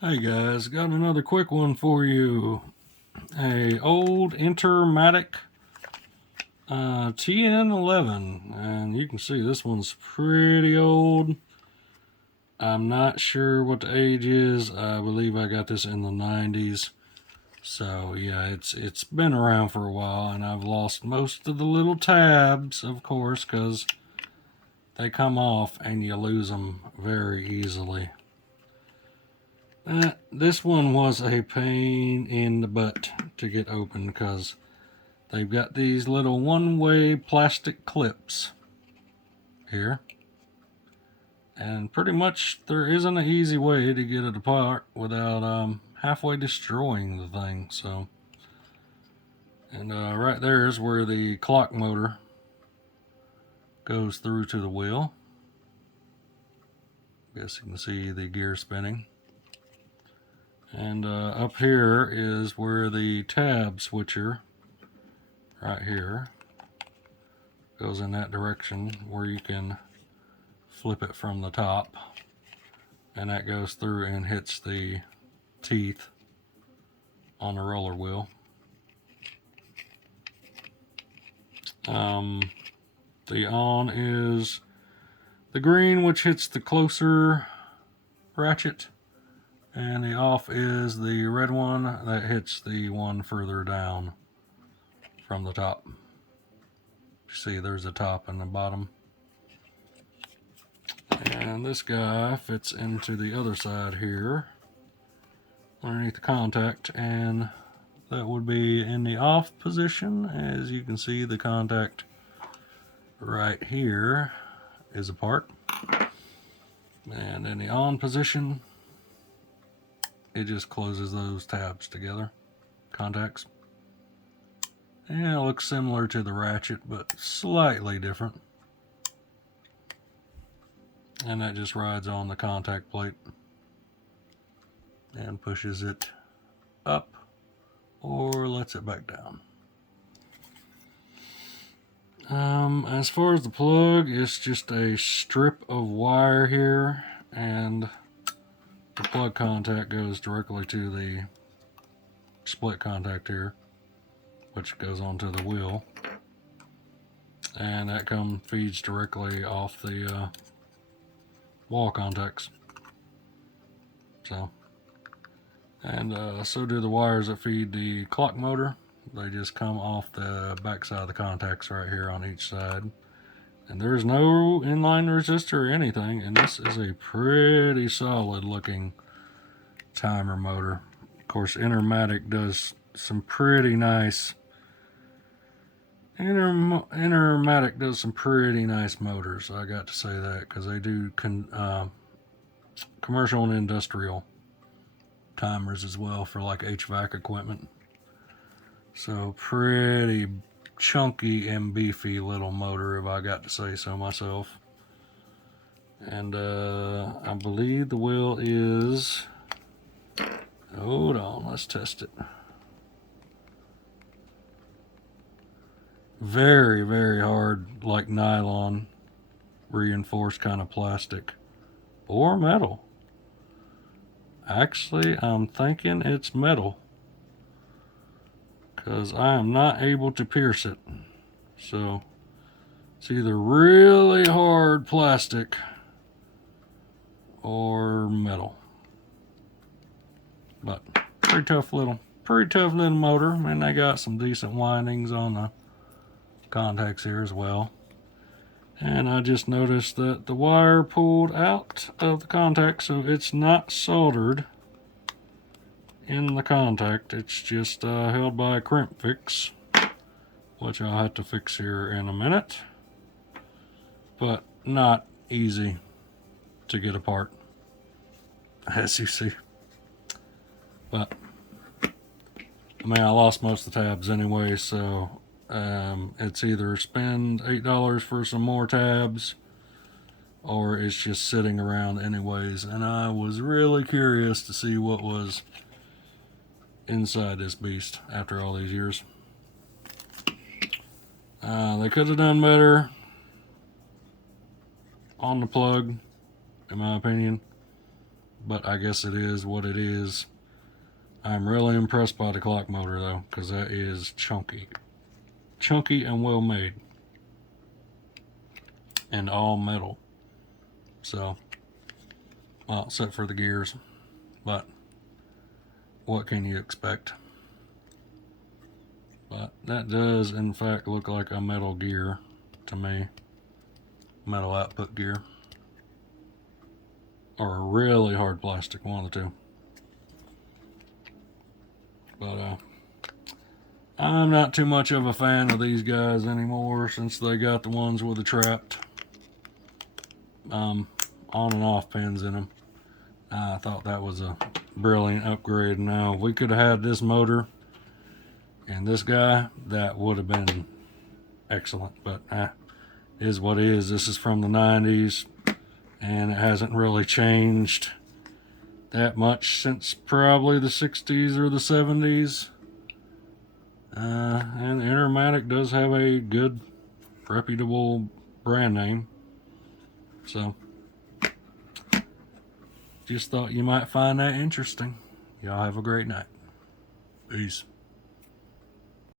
Hey guys, got another quick one for you. A old Intermatic TN111, and you can see this one's pretty old. I'm not sure what the age is. I believe I got this in the 90s. So yeah, it's been around for a while, and I've lost most of the little tabs, of course, because they come off and you lose them very easily. This one was a pain in the butt to get open because they've got these little one-way plastic clips here. And pretty much there isn't an easy way to get it apart without halfway destroying the thing. So, and right there is where the clock motor goes through to the wheel. Guess you can see the gear spinning. And up here is where the tab switcher, right here, goes in that direction where you can flip it from the top, and that goes through and hits the teeth on the roller wheel. The on is the green, which hits the closer ratchet, and the off is the red one that hits the one further down from the top. You see there's a top and a bottom. And this guy fits into the other side here underneath the contact, and that would be in the off position. As you can see, the contact right here is apart, and in the on position it just closes those tabs together, contacts, and it looks similar to the ratchet but slightly different. And that just rides on the contact plate and pushes it up or lets it back down. As far as the plug, it's just a strip of wire here, and the plug contact goes directly to the split contact here, which goes onto the wheel, and that feeds directly off the wall contacts. So, and so do the wires that feed the clock motor. They just come off the back side of the contacts right here on each side. And there's no inline resistor or anything, and this is a pretty solid looking timer motor. Of course, Intermatic does some pretty nice Intermatic does some pretty nice motors. I got to say that, because they do commercial and industrial timers as well for like HVAC equipment. So pretty chunky and beefy little motor, if I got to say so myself. And I believe the wheel is, hold on, let's test it. Very, very hard, like nylon, reinforced kind of plastic, or metal. Actually, I'm thinking it's metal, because I am not able to pierce it. So it's either really hard plastic or metal. But pretty tough little motor, and they got some decent windings on the contacts here as well. And I just noticed that the wire pulled out of the contact, so it's not soldered in the contact. It's just held by a crimp fix, which I'll have to fix here in a minute, but not easy to get apart, as you see. But I mean, I lost most of the tabs anyway, so it's either spend $8 for some more tabs, or it's just sitting around anyways. And I was really curious to see what was inside this beast after all these years. They could have done better on the plug, in my opinion, but I guess it is what it is. I'm really impressed by the clock motor though, because that is chunky. Chunky and well made. And all metal. So, well, except for the gears. But what can you expect? But that does in fact look like a metal gear to me. Metal output gear. Or a really hard plastic, one of the two. But I'm not too much of a fan of these guys anymore since they got the ones with the trapped on and off pins in them. I thought that was a brilliant upgrade. Now, if we could have had this motor and this guy, that would have been excellent. But is what it is. This is from the 90s, and it hasn't really changed that much since probably the 60s or the 70s. And Intermatic does have a good, reputable brand name. So, just thought you might find that interesting. Y'all have a great night. Peace.